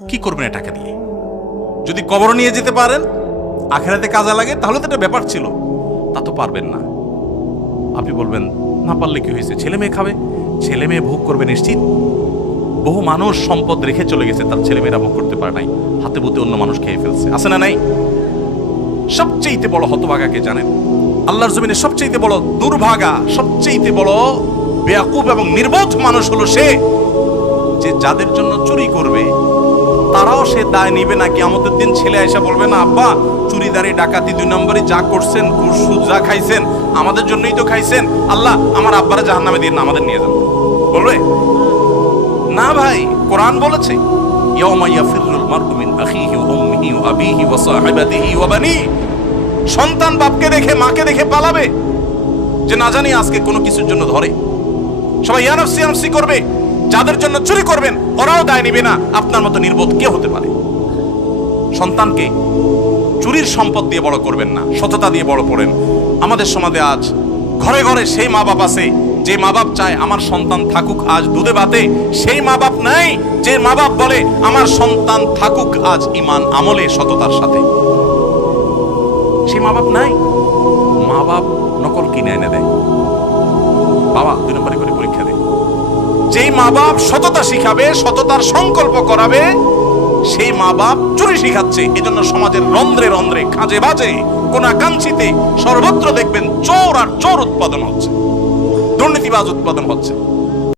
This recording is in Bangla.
কি করবেন এ টাকা দিয়ে? যদি কবর নিয়ে যেতে পারেন, আখেরাতে কাজে লাগে, তাহলে তো এটা ব্যাপার ছিল। তা তো পারবেন না। আপনি বলবেন না পারলে কি হয়েছে, ছেলে মেয়ে খাবে, ছেলে মেয়ে ভোগ করবে নিশ্চিত। বহু মানুষ সম্পদ রেখে চলে গেছে, তার ছেলে মেয়েরা ভোগ করতে পারে নাই, হাতে বুতে অন্য মানুষ খেয়ে ফেলছে, আছে না নাই? সবচেয়ে বড় হতভাগা কে জানেন? আল্লাহর জমিনে সবচেয়ে বড় দুর্ভাগা, সবচেয়ে বড় বেয়াকুব এবং নির্বোধ মানুষ হলো সে, যে যাদের জন্য চুরি করবে তারাও সে দায় নিবে না। কিয়ামতের দিন ছেলে আয়সা বলবে না, আব্বা চুরিদারি ডাকাতি 2 নম্বরে যা করছেন, ঘুষ সুদ যা খাইছেন, আমাদের জন্যই তো খাইছেন, আল্লাহ আমার আব্বারে জাহান্নামে দিন না, আমাদের নিয়ে যান। বলবে না ভাই, কোরআন বলেছে ইয়াউমা ইয়াফিরুল মারউ মিন আখিহি ওয়া উম্মিহি ওয়া আবিহি ওয়া সাহিবাতিহি ওয়া বানি। সন্তান বাপকে দেখে মাকে দেখে পালাবে, যে না জানি আজকে কোনো কিছুর জন্য ধরে। সবাই ইয়া নাফসি ইয়া নাফসি করবে। যাদের জন্য চুরি করবেন ওরাও দায় নিবে না। আপনার মতো নির্বোধ কে হতে পারে? সন্তানকে চুরির সম্পদ দিয়ে বড় করবেন না, সততা দিয়ে বড় করেন। আমাদের সমাজে আজ ঘরে ঘরে সেই মা বাপ আছে যে মা বাপ চায় আমার সন্তান থাকুক আজ দুধে ভাতে, সেই মা বাপ নাই যে মা বাপ বলে আমার সন্তান থাকুক আজ ঈমান আমলে সততার সাথে। সেই মা বাপ নাই। মা বাপ নকল কিনে এনে দেয়, বাবা 2 নম্বরে করে পরীক্ষা দেয়। যেই মা বাপ সততা শিখাবে, সততার সংকল্প করাবে, সেই মা বাপ চুরি শিখাচ্ছে। এজন্য সমাজের রন্ধ্রে রন্ধ্রে, কাজে বাজে, কোনাকাঙ্ক্ষিতে সর্বত্র দেখবেন চোর আর চোর উৎপাদন হচ্ছে, দুর্নীতিবাজ উৎপাদন হচ্ছে।